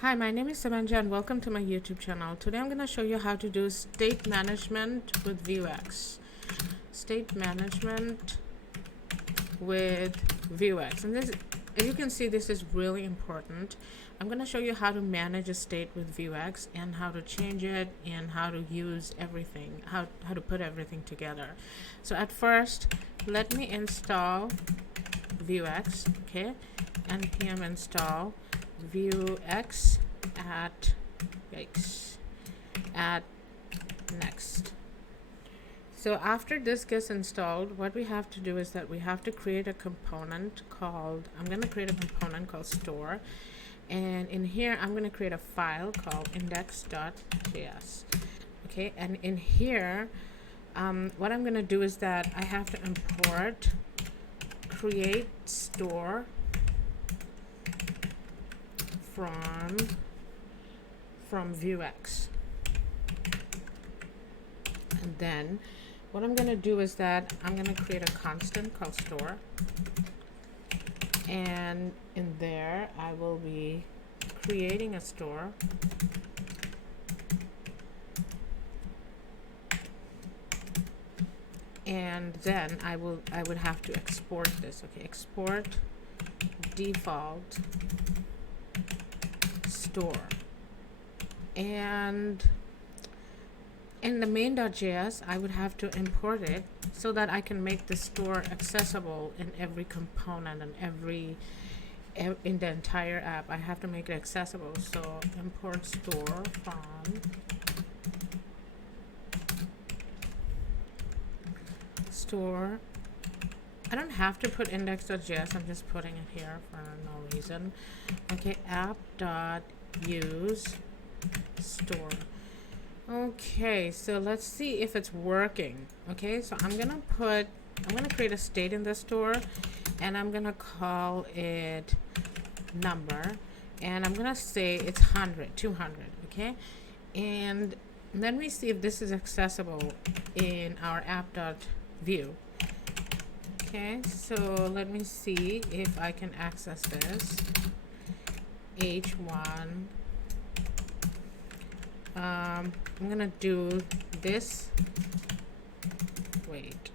Hi, my name is Samanja and welcome to my YouTube channel. Today I'm going to show you how to do state management with Vuex. State management with Vuex. And this, as you can see, this is really important. I'm going to show you how to manage a state with Vuex and how to change it and how to use everything, how to put everything together. So at first, let me install Vuex, okay? npm install Vuex at next. So after this gets installed, what we have to do is that we have to create a component called, I'm going to create a component called store, and in here I'm going to create a file called index.js. Okay, and in here what I'm going to do is that I have to import create store from Vuex. And then what I'm going to do is that I'm going to create a constant called store, and in there I will be creating a store, and then I would have to export this. Okay, export default store, and in the main.js I would have to import it so that I can make the store accessible in every component and in the entire app. I have to make it accessible, so import store from store. I don't have to put index.js, I'm just putting it here for no reason. Okay, app.use store. Okay, so let's see if it's working. Okay, so I'm gonna create a state in the store, and I'm gonna call it number, and I'm gonna say it's 100, 200. Okay, and then we see if this is accessible in our app.view. Okay, so let me see if I can access this. H1. I'm gonna do this. Wait.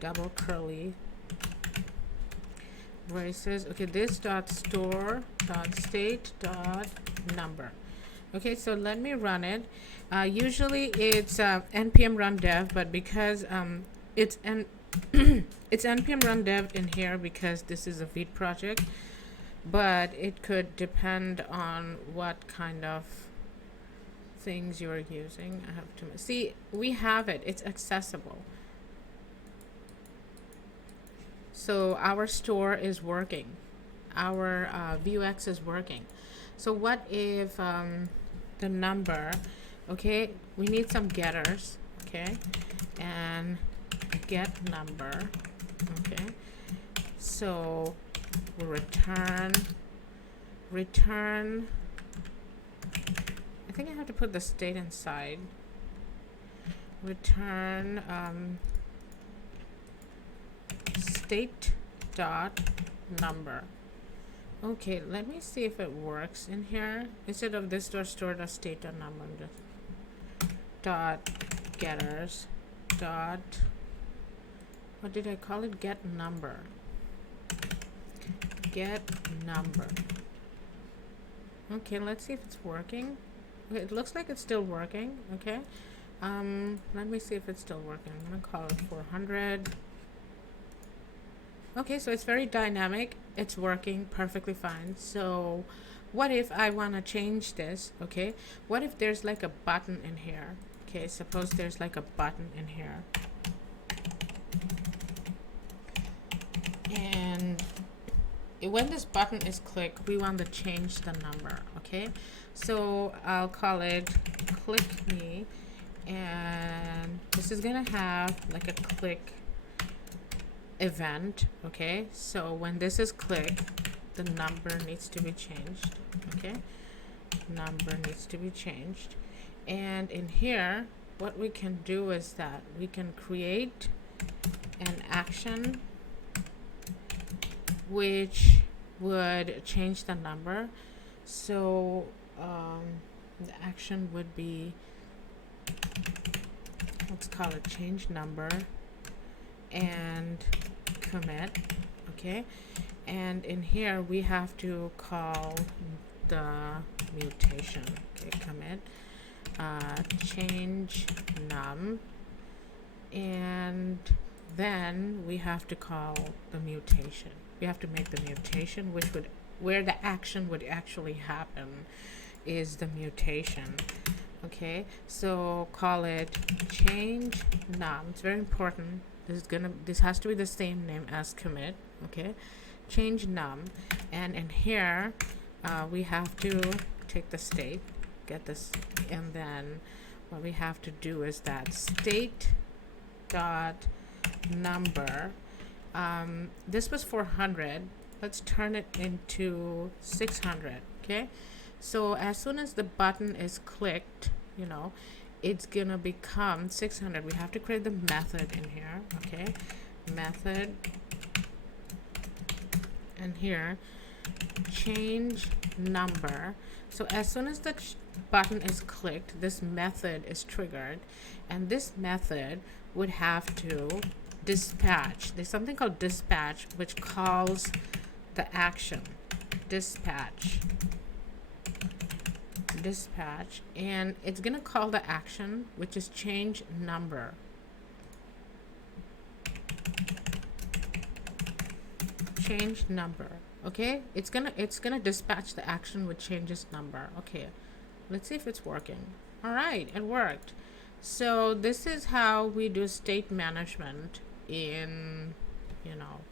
Double curly braces. Okay, this dot store dot state dot number. Okay, so let me run it. Usually it's npm run dev, but because it's npm run dev in here because this is a Vue project, but it could depend on what kind of things you're using. I have to see, we have it, it's accessible. So our store is working, our Vuex is working. So what if the number, okay, we need some getters, okay, and get number. Okay, so we'll return I think I have to put the state inside. Return state dot number. Okay, let me see if it works in here. Instead of this dot store dot state dot number, I'm just dot getters dot, what did I call it? Get number. Get number. Okay, let's see if it's working. Okay, it looks like it's still working. Okay, let me see if it's still working. I'm gonna call it 400. Okay, so it's very dynamic. It's working perfectly fine. So what if I want to change this? Okay, what if there's like a button in here? Okay, suppose there's like a button in here, and when this button is clicked, we want to change the number. Okay, so I'll call it click me, and this is gonna have like a click event. Okay, so when this is clicked, the number needs to be changed. Okay, number needs to be changed. And in here what we can do is that we can create an action which would change the number. So the action would be, let's call it change number and commit. Okay, and in here we have to call the mutation. Okay, commit change num, and then we have to call the mutation. We have to make the mutation, which would, where the action would actually happen is the mutation. Okay, so call it change num. It's very important. This has to be the same name as commit. Okay, change num, and in here we have to take the state, get this, and then what we have to do is that state dot number. This was 400. Let's turn it into 600. Okay, so as soon as the button is clicked, you know, it's gonna become 600. We have to create the method in here. Okay, method, and here change number. So as soon as the button is clicked, this method is triggered, and this method would have to dispatch. There's something called dispatch, which calls the action dispatch, and it's gonna call the action, which is change number. Change number. Okay, it's gonna dispatch the action with changes number. Okay, let's see if it's working. All right, it worked. So this is how we do state management in, you know,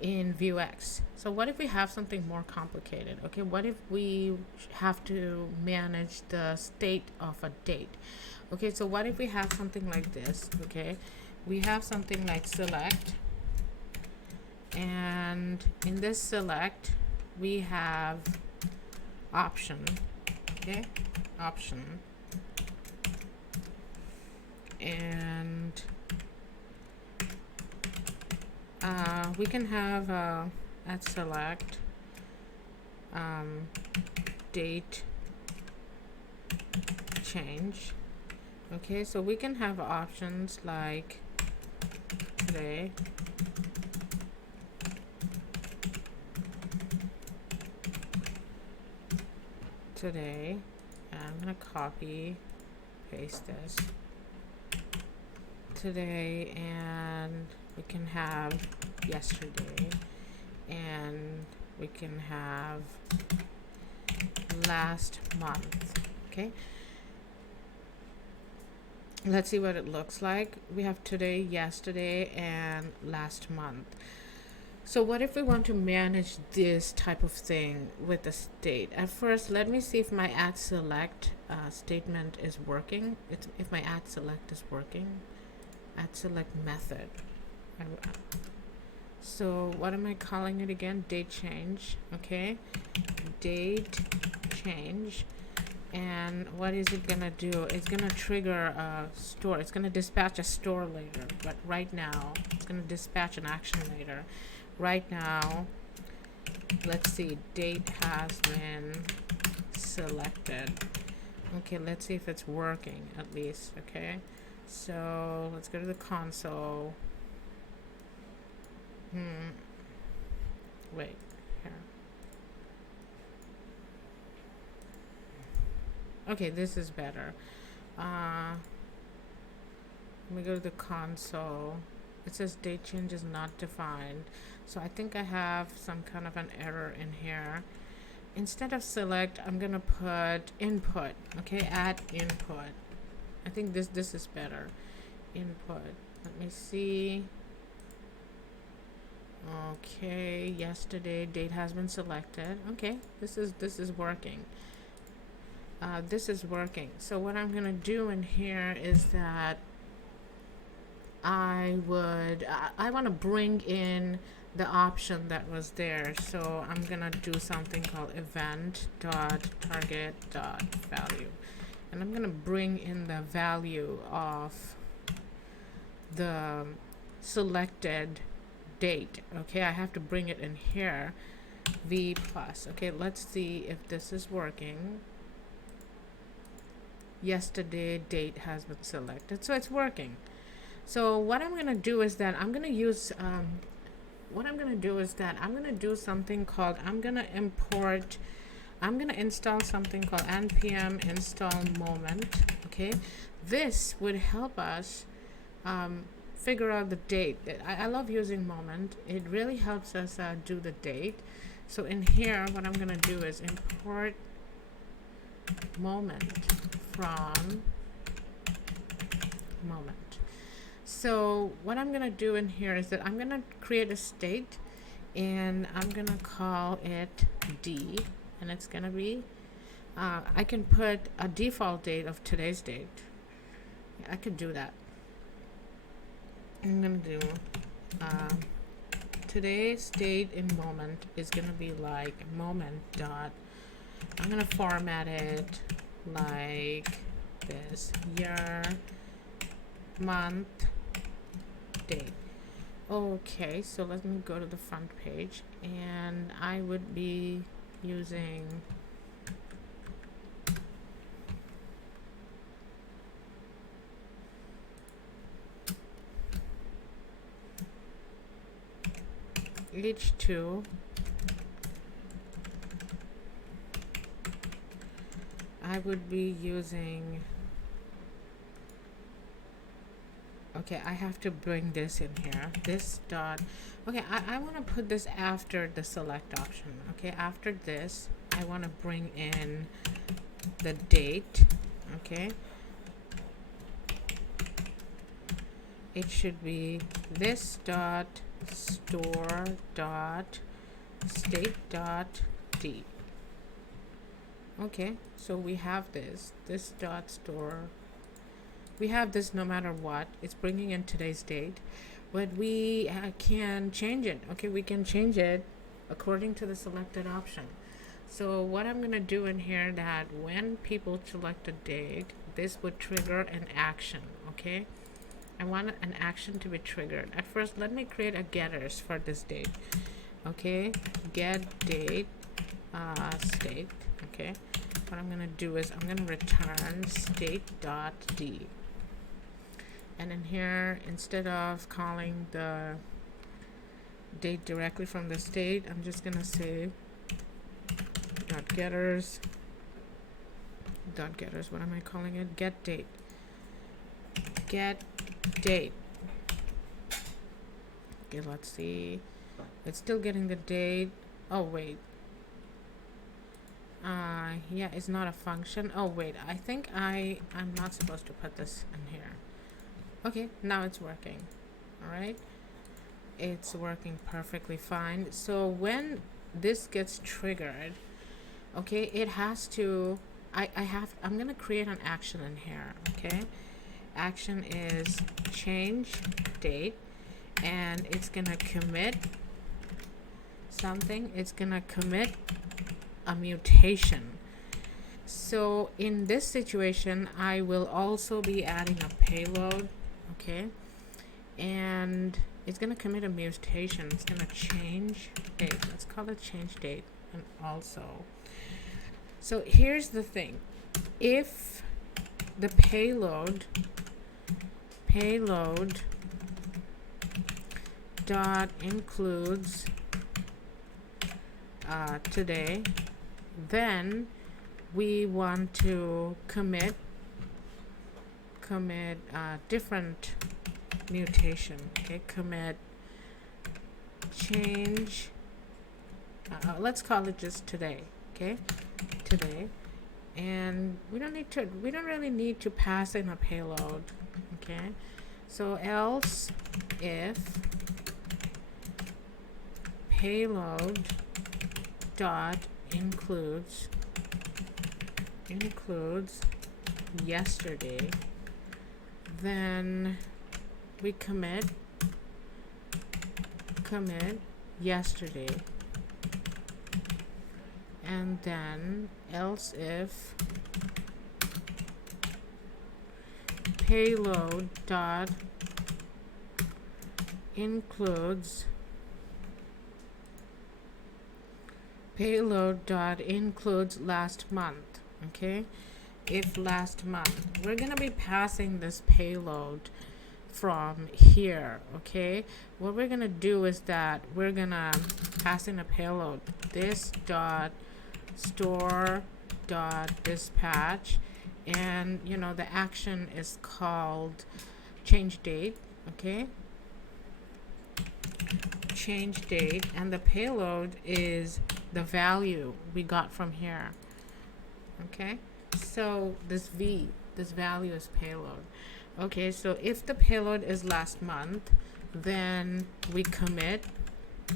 in Vuex. So what if we have something more complicated? Okay, what if we have to manage the state of a date? Okay, so what if we have something like this? Okay, we have something like select, and in this select we have option. Okay, option, and we can have at select date change. Okay, so we can have options like today, and I'm gonna copy paste this today, and we can have yesterday, and we can have last month. Okay, let's see what it looks like. We have today, yesterday, and last month. So what if we want to manage this type of thing with the state? At first, let me see if my add select statement is working. If my add select is working. Add select method. So what am I calling it again? Date change. Okay, date change. And what is it gonna do? It's gonna trigger a store. It's gonna dispatch a store later, but right now it's gonna dispatch an action later. Right now, let's see, date has been selected. Okay, let's see if it's working at least. Okay, so let's go to the console. Wait, here. Okay, this is better. Let me go to the console. It says date change is not defined. So I think I have some kind of an error in here. Instead of select, I'm gonna put input. Okay, add input. I think this is better. Input. Let me see. Okay, yesterday date has been selected. Okay, this is working. This is working. So what I'm gonna do in here is that I want to bring in the option that was there. So I'm gonna do something called event dot target dot value, and I'm gonna bring in the value of the selected date. Okay, I have to bring it in here. V plus. Okay, let's see if this is working. Yesterday date has been selected, so it's working. So what I'm gonna do is that I'm gonna use what I'm gonna do is that I'm gonna do something called I'm gonna install something called npm install moment. Okay, this would help us figure out the date. I love using moment. It really helps us do the date. So in here, what I'm gonna do is import moment from moment. So what I'm gonna do in here is that I'm gonna create a state, and I'm gonna call it D, and it's gonna be I can put a default date of today's date. I could do that. I'm gonna do today's date in moment is gonna be like moment dot, I'm gonna format it like this: year, month, date. Okay, so let me go to the front page, and I would be using H2. I would be using, okay, I have to bring this in here, this dot. Okay, I want to put this after the select option. Okay, after this I want to bring in the date. Okay, it should be this dot store dot state dot d. Okay, so we have this dot store. We have this no matter what. It's bringing in today's date, but we can change it. Okay, we can change it according to the selected option. So what I'm gonna do in here, that when people select a date, this would trigger an action. Okay, I want an action to be triggered. At first, let me create a getters for this date. Okay, get date state. Okay, what I'm gonna do is I'm gonna return state dot d, and in here, instead of calling the date directly from the state, I'm just gonna say dot getters. What am I calling it? Get date. Get date. Okay, let's see. It's still getting the date. Oh wait. Yeah, it's not a function. Oh wait, I think I'm not supposed to put this in here. Okay, now it's working. All right, it's working perfectly fine. So when this gets triggered, okay, it has to, I'm gonna create an action in here. Okay, action is change date, and it's gonna commit something. It's gonna commit a mutation. So in this situation, I will also be adding a payload. Okay, and it's gonna commit a mutation. It's gonna change date. Let's call it change date. And also, so here's the thing: if the payload dot includes today, then we want to commit different mutation. Okay, commit change, let's call it just today. Okay, today, and we don't really need to pass in a payload. Okay, so else if payload dot includes yesterday, then we commit yesterday, and then else if payload dot includes payload dot includes last month. Okay, if last month, we're gonna be passing this payload from here. Okay, what we're gonna do is that we're gonna pass in a payload, this dot store dot dispatch, and you know the action is called change date. Okay, change date, and the payload is the value we got from here. Okay, so this value is payload. Okay, so if the payload is last month, then we commit.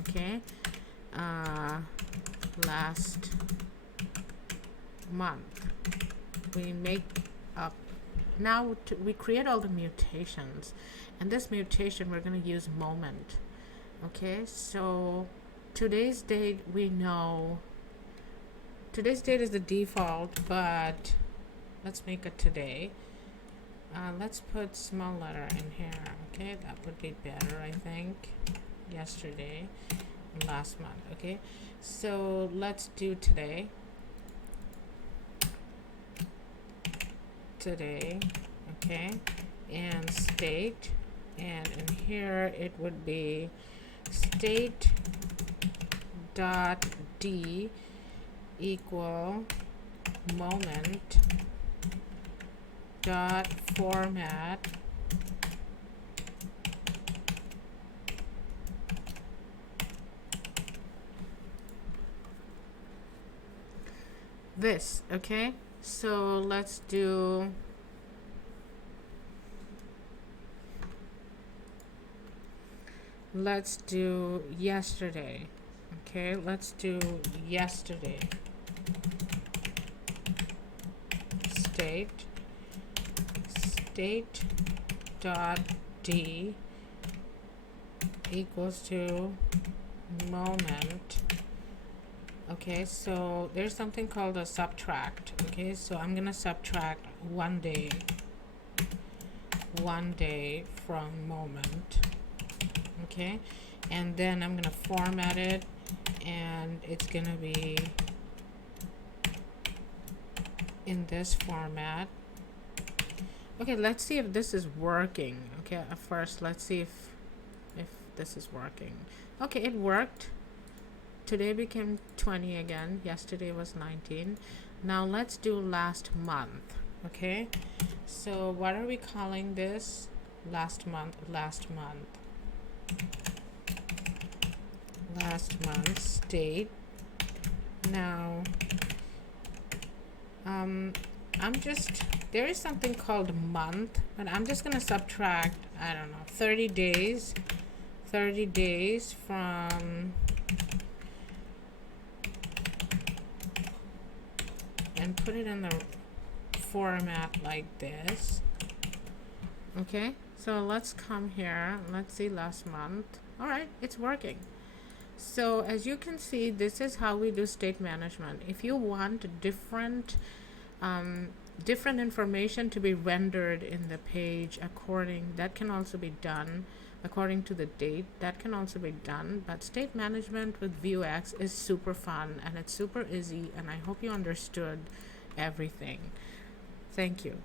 Okay, last month, we make up. Now we create all the mutations, and this mutation we're going to use moment. Okay, so today's date, we know today's date is the default, but let's make it today. Let's put small letter in here. Okay, that would be better, I think. Yesterday and last month. Okay, so let's do today. Okay, and state, and in here it would be state dot d equal moment dot format this. Okay, so let's do yesterday. Okay, let's do yesterday. State dot d equals to moment. Okay, so there's something called a subtract. Okay, so I'm gonna subtract one day from moment. Okay, and then I'm gonna format it, and it's gonna be in this format. Okay, let's see if this is working. Okay, at first let's see if this is working. Okay, it worked. Today became 20 again. Yesterday was 19. Now let's do last month. Okay, so what are we calling this? Last month state. Now there is something called month, but I'm just gonna subtract, I don't know, 30 days from, and put it in the format like this. Okay, so let's come here, let's see last month. All right, it's working. So as you can see, this is how we do state management. If you want different information to be rendered in the page that can also be done according to the date. That can also be done. But state management with Vuex is super fun, and it's super easy, and I hope you understood everything. Thank you.